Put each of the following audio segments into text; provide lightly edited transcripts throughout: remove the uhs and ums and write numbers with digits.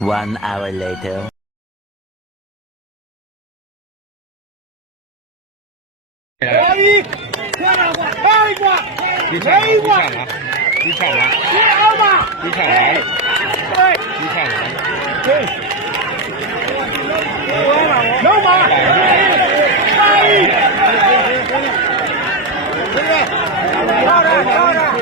1 hour later. Đi qua nào qua đây qua đi chạy đi chạy đi áo mà đi chạy đây đi chạy đâu mà đây cho ra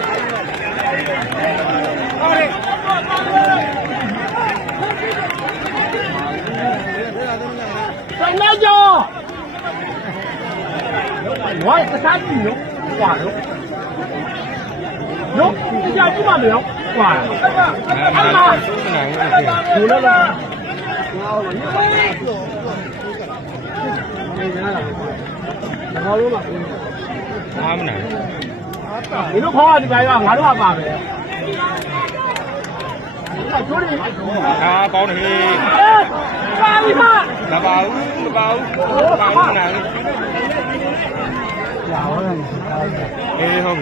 đánh nó cho nói cái trái gì nó quả nó cái trái chứ mà được quả ăn mà chú nó là nó luôn mà ăn này cái nó kho thì cái là ngã nó vào rồi à con này là vào này ê không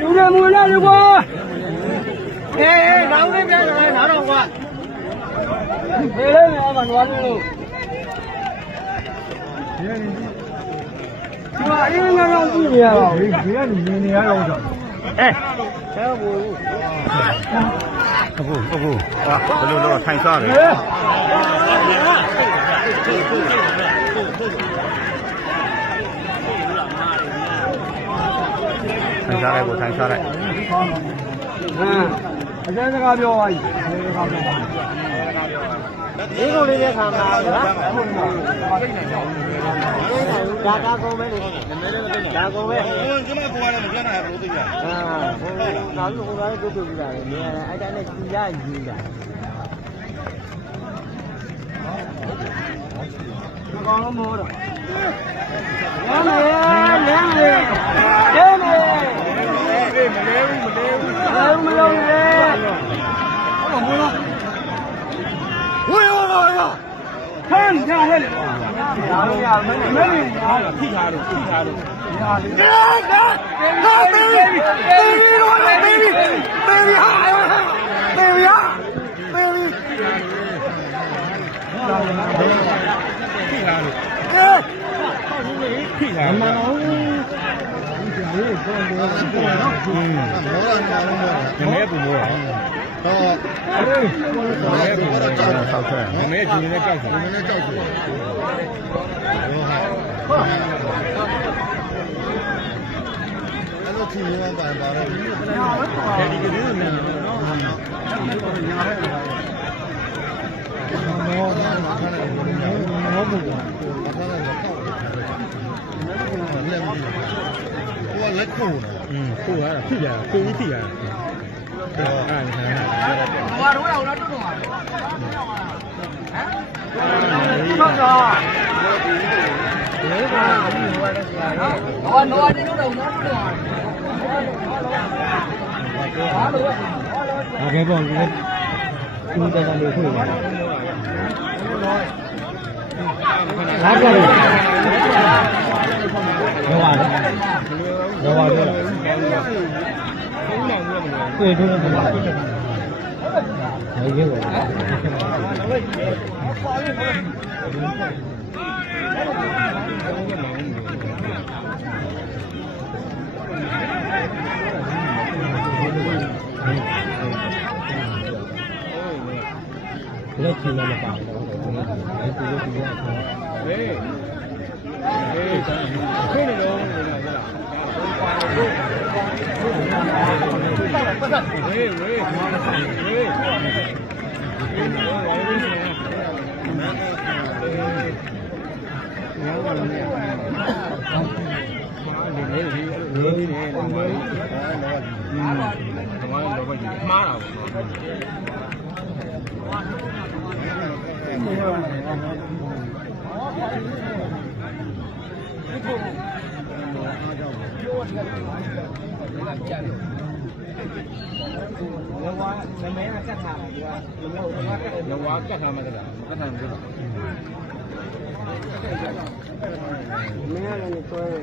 đúng rồi mua ra được qua ê nấu đi bây giờ nấu đâu qua ê lên mà nấu luôn mà đi ngang ngang gì vậy? Vì cái gì này ở đâu rồi? Ê, sao bù? Bù. À, nó thành sao đấy? Thành sao đấy, bù thành sao đấy? À, cái cái biểu à? Ini kalau dia sama, jaga kau mana? Jaga kau mana? Cuma kau ada mungkin ada betul ya. Kalau kau ada betul juga, ni ada ni dia juga. Kau mau dah?看你家这里，没人家，屁啥的，屁啥的。Cái bọn cái chúng ta đang được thử lá rồi rồi cười thôi thấy chưa cái chuyện này là phải လောကနမဲကတ်ထားတယ်ကွာလောကကတ်ထားမှတလားကတ်ထားမှာမင်းလည်းတွဲတယ်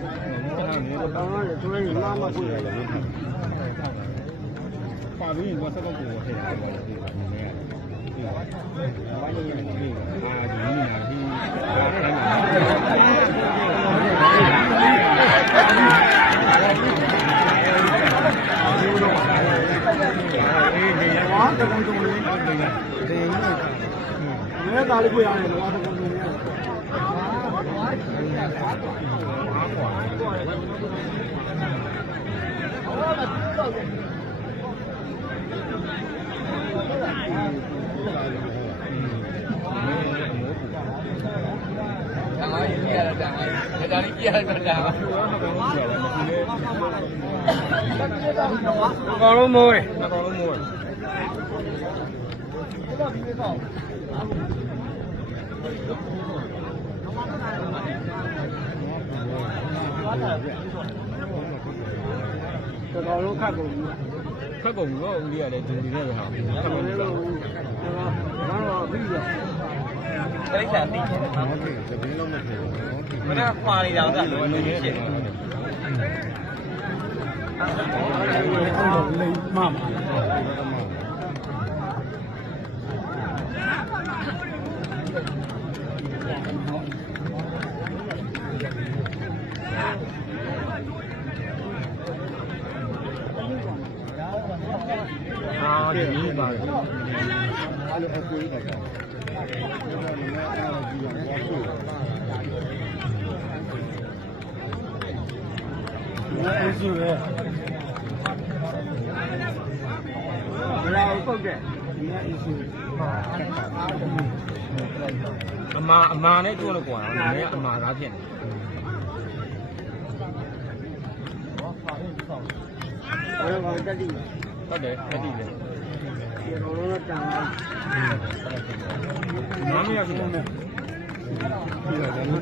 တောင်းရတယ်တွဲရင်မမပွေရတယ်ပါပြီးတော့ဆက်တော့ကိုထည့်တယ်မင်းရတယ်ဘာလို့လဲဒီနာဒီမဲသားလေးပြရတယ်လောကတကုံတုံးလေးဒါလေးပြရတာဒါကောင်းလို့မိုးတယ်ကောင်းလို့မိုးတယ်တော်တော်ခက်ကုန်ပြီခက်ကုန်ပြီတော့ဦးလေးရတယ်ဒီနေ့လည်းဟာခက်ကုန်ပြီတော့ဘာလို့ပြီးတော့တိတ်ဆန်သိတယ်ဟုတ်ကဲ့တပင်းလုံးနဲ့ဖြစ်မနေ့ခွာနေတာကလောနေဖြစ်တယ်လိမ့်မမဒီနေ့ပါအဲ့လိုအကူကြီးတော့အဲ့ဆိုရဘယ်လိုပုတ်တဲ့ဒီကအဆိုအမာနဲ့ကျွန်းလို့ကွာနည်းအမာသားဖြစ်နေဘာတက်တိဟုတ်တယ်တက်တိပဲဒီလိုလိုတန်နာမည်ကဘယ်လိုလဲဒီကတော့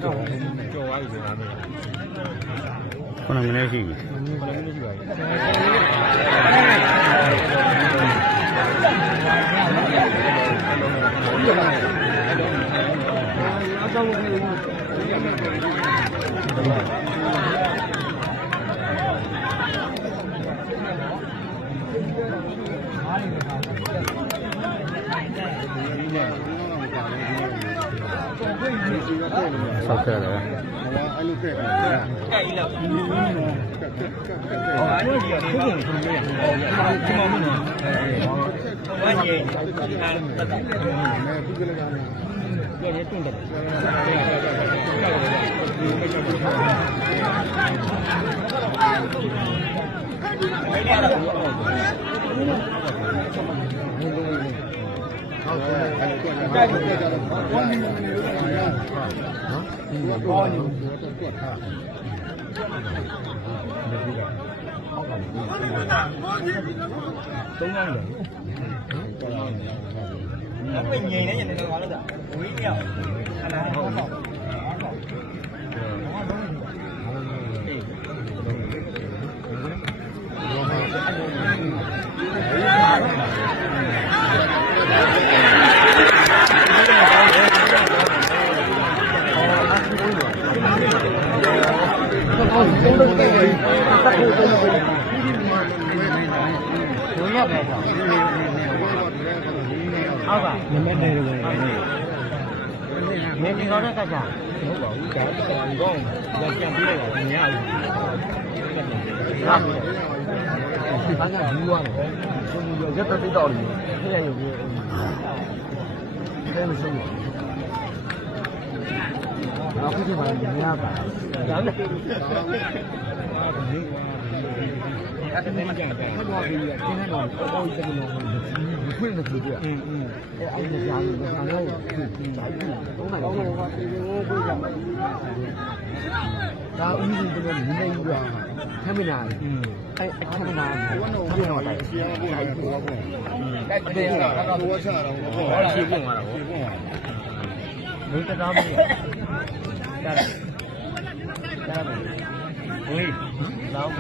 ကြော်သွားပြီနာမည်ခုနကလည်းရှိပြီခုနကလည်းရှိပါပြီအတော့ဆောက်ခဲ့တယ်အဲ့လိုခဲ့တယ်အဲ့ဒီလောက်အဲ့ဒီကြီးကခုကုန်ခုနေရတယ်ဒီမှာမနော်ဝိုင်းကြီးတက်တယ်ဒီကလေးကနေတွန်းတယ်เป็นยังไงเนี่ยอย่างนี้เราแล้วจ้ะวิ่งเนี่ยอะไรเขาบอกဟုတ်ပါနမနေတယ်ဝင်နေပြီးတော့ကကြဟုတ်ပါဘူးဒါကောင်းလက်ပြန်ပြီးတော့မရဘူးဘာကယူရလဲဆိုပြီးရက်တက်တော့တယ်ခရရုပ်ကြီးတယ်မဆုံးဘူးအခုချိန်မှာမရပါဘူးဒါနဲ့အဲ့ဒါမှကြတယ်ဟောတော့ပြီးရတင်းနေတော့အော်ဒီကနေ့တော့ဖွင့်နေတယ်အဲ့အဲ့ဒါကြာပြီဆန်လိုက်ကြာပြီတော့နိုင်တော့ဒီလိုကိုကြမှာဒါဦးစီးကလည်းနည်းနည်းပြာခမနာအဲ့အခမနာဘာလို့ပြန်တော့တိုင်းစီရဖို့လိုက်ပို့ပေါ့အဲ့တဲ့ကတော့ချတာတော့ဟောဖြည့်ပြသွားတာပေါ့ဘယ်တရားမလဲကြားလားကြားလားဟေးလောက်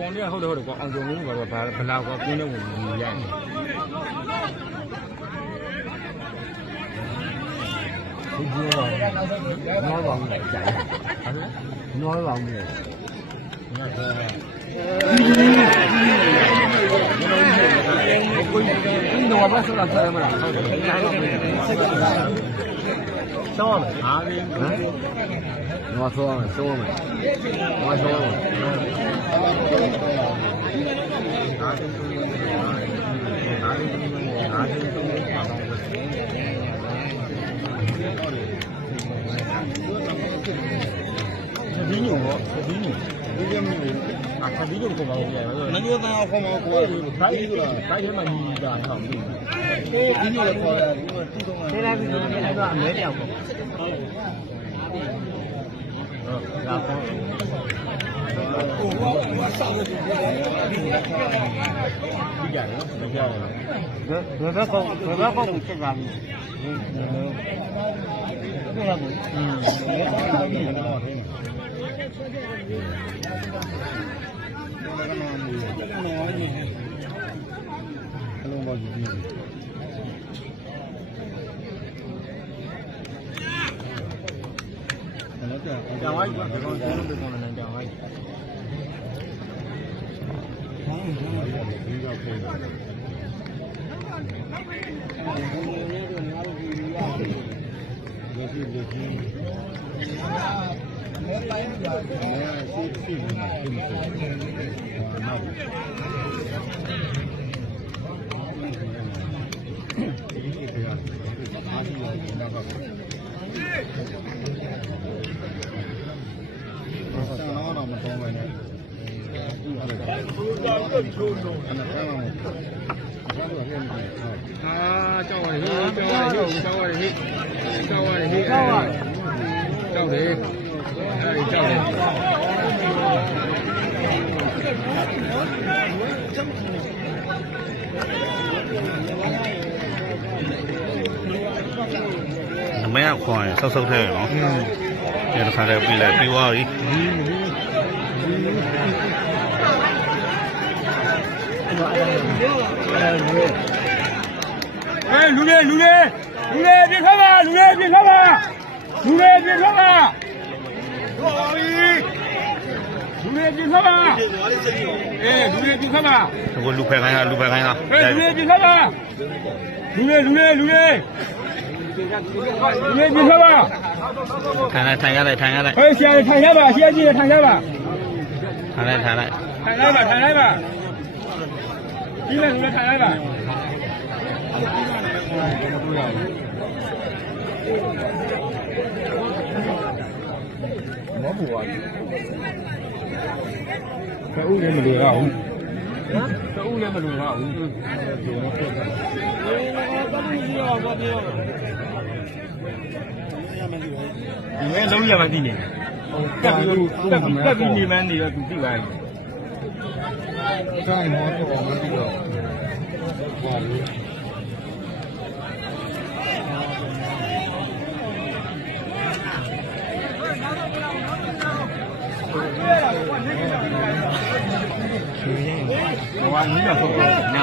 光这后头的光，按中文说把那个公的我们一样。谁知道？哪王的？还是哪王的？你弄我把手上出来嘛？小王们啊？我说嘛，小王们，我说嘛。这比牛不？这比牛。啊，他比牛好嘛？那牛咱要好嘛？白天嘛，你家你看没有？比牛的好嘞，谁来比牛？你来个没见过？然后。我上个没见了，没见了。这好吃啥？为啥不？讲话一个，这帮人都不能讲话。啊，叫我的，没人看，收收退咯。这都看来比来比我哩。哎，卢雷，别看吧，别看吧，卢雷别看吧，哎，卢雷别看吧。我录拍看一下。哎，卢雷别看吧，卢雷别看吧。谈下来。哎，先谈下吧，先进去谈下吧。谈来。谈来吧。进来，卢雷谈来吧。我不啊，这5年没录了，这5年没录了，你们录也蛮低的，这比你们那个都低吧？这样的话，我们这个。我你这说不一样，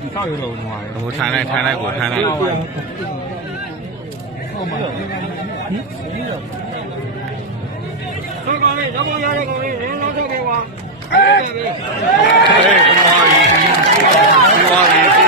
你上有楼吗？我谈来。这岗位，要不要这岗位？人老这给我。哎，不好意思。